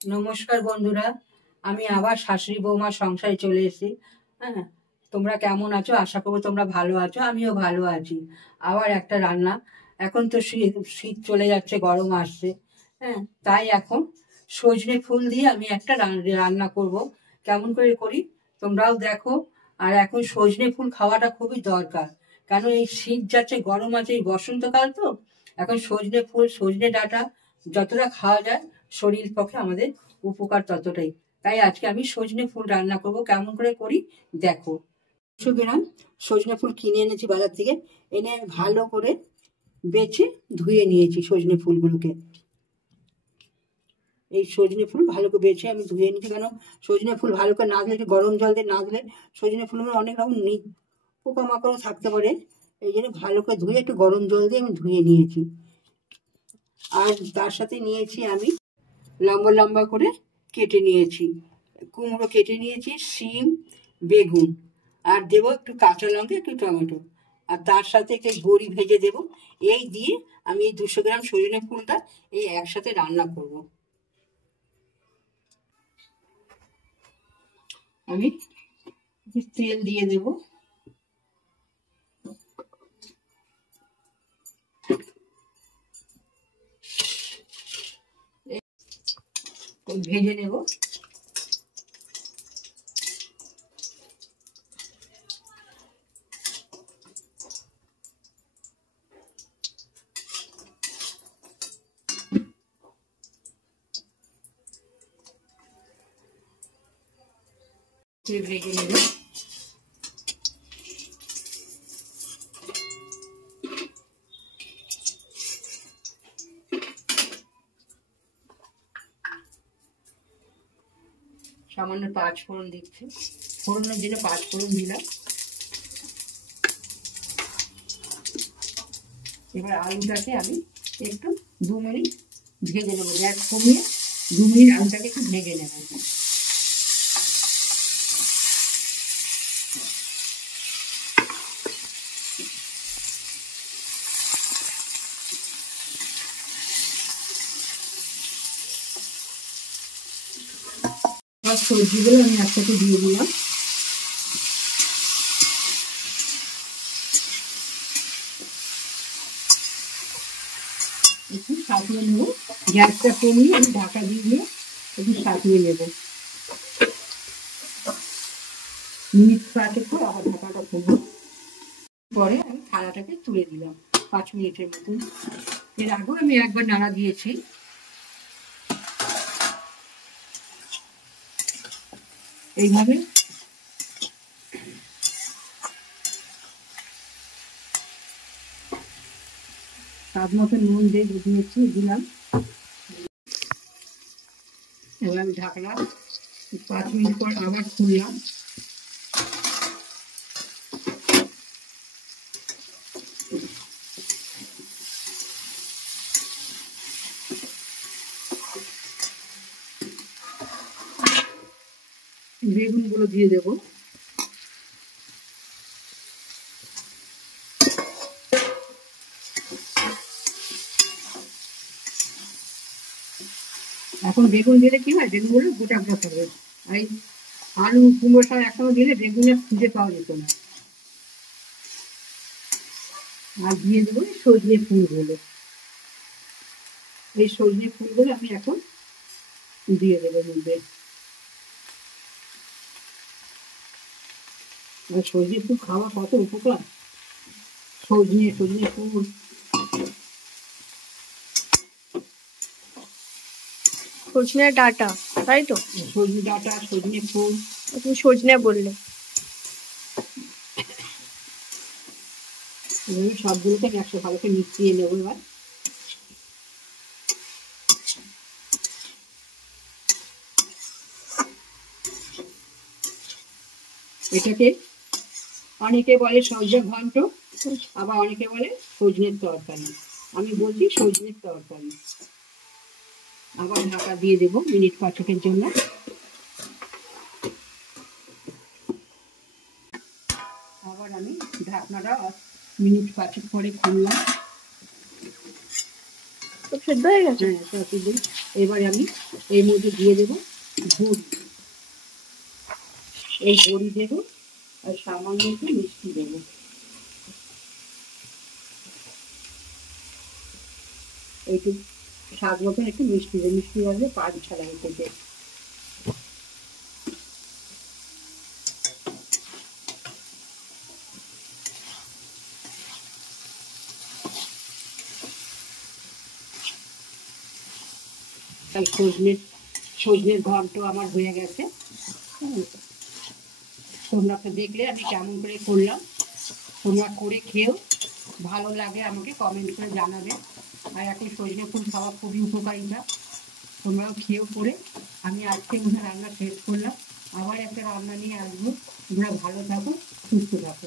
নমস্কার বন্ধুরা, আমি আবার শাশুড়ি বৌমার সংসারে চলে এসেছি। হ্যাঁ, তোমরা কেমন আছো? আশা করবো তোমরা ভালো আছো, আমিও ভালো আছি। আবার একটা রান্না। এখন তো শীত চলে যাচ্ছে, গরম আসছে। হ্যাঁ, তাই এখন সজনে ফুল দিয়ে আমি একটা রান্না করব। কেমন করে করি তোমরাও দেখো। আর এখন সজনে ফুল খাওয়াটা খুবই দরকার, কারণ এই শীত যাচ্ছে, গরম আছে, এই বসন্তকাল তো। এখন সজনে ফুল, সজনে ডাঁটা যতটা খাওয়া যায় শরীর পক্ষে আমাদের উপকার ততটাই। তাই আজকে আমি সজনে ফুল রান্না করব। কেমন করে করি দেখো। 200 গ্রাম সজনে ফুল কিনে এনেছি বাজার থেকে। এনে ভালো করে বেছে ধুয়ে নিয়েছি সজনে ফুলগুলোকে। এই সজনে ফুল ভালো করে বেছে আমি ধুয়ে নিয়েছি, কেন সজনে ফুল ভালো করে না ধুলে, গরম জল দিয়ে না ধুলে সজনে ফুলের অনেক রকম পোকামাকড় থাকতে পারে। এই জন্য ভালো করে ধুয়ে একটু গরম জল দিয়ে আমি ধুয়ে নিয়েছি। আর তার সাথে নিয়েছি আমি লম্বা লম্বা করে কেটে নিয়েছি কুমড়ো, কেটে নিয়েছি শিম, বেগুন, আর দেবো একটু কাঁচা লঙ্কা, একটু টমেটো, আর তার সাথে একটু বড়ি ভেজে দেব। এই দিয়ে আমি এই 200 গ্রাম সজনে ফুলটা এই একসাথে রান্না করব। আমি তেল দিয়ে দেব। ভেজে নেব। ভেজে নেব। সামান্য 5 ফোড়ন দিচ্ছি। ফোড়নের জন্য 5 ফোড়ন দিলাম। এবার আলুটাকে আমি একটু 2 মিনিট ভেজে নেবো। গ্যাস কমিয়ে 2 মিনিট আলুটাকে একটু ভেজে নেব। সব সবজিগুলো আমি একসাথে দিয়ে দিলাম। একটু সাজিয়ে নেব। গ্যাসটা কমিয়ে আমি ঢাকা দিয়ে একটু সাজিয়ে নেব। মিনিট 5 পর আবার ঢাকাটা খুলবো। পরে আমি থালাটাকে তুলে দিলাম 5 মিনিটের মতন। এর আগেও আমি একবার নাড়া দিয়েছি। এইভাবে স্বাদ মতো নুন দিয়ে দিয়েছি, দিলাম। এবার আমি ঢাকলাম। 5 মিনিট পর আবার খুললাম। বেগুনগুলো দিয়ে দেব। এখন বেগুন দিলে কি হয়, বেগুনগুলো গোটা গোটা থাকবে। আর আলু কুমড়ো সব একসঙ্গে দিলে বেগুনের খুঁজে পাওয়া যেত না। আর দিয়ে দেবো সজনে ফুলগুলো। এই সজনে ফুলগুলো আমি এখন দিয়ে দেবো মধ্যে। সজনে ফুল খাওয়া কত উপকার। সজনে ফুল, সজনে ডাঁটা, তাই তো? সজনে ডাঁটা, সজনে ফুল। তুমি সজনে বললে। সবগুলোকে আমি একশো ভালো করে মিশিয়ে নেবো। এবার এটাকে অনেকে বলে সজনে ঘন্ট, আবার অনেকে বলে সজনের তরকারি। আমি বলছি সজনের তরকারি। আবার ঢাকা দিয়ে দেবো মিনিট 5 জন্য। আবার আমি ঢাকনাটা মিনিট 5 পরে খুললাম। সেদ্ধ হয়ে গেছে? হ্যাঁ, সব সিদ্ধ। এবারে আমি এর মধ্যে দিয়ে দেবো বড়ি। এই বড়ি দেবো আর সামান্য একটু মিষ্টি দেবো। একটু স্বাদ মতন একটু মিষ্টি দেবো, মিষ্টি দিলে পান ছাড়া খেতে। তাই সজনের ঘন্ট আমার হয়ে গেছে। তোমরা তো দেখলে আমি কেমন করে করলাম, তোমরা করে খেয়েও ভালো লাগে আমাকে কমেন্ট করে জানাবে। আর এখন সজনে ফুল খাওয়া খুবই উপকারিতা, তোমরাও খেয়েও করে। আমি আজকে রান্না শেষ করলাম, আবার একটা রান্না নিয়ে আসবো। তোমরা ভালো থাকো, সুস্থ থাকো।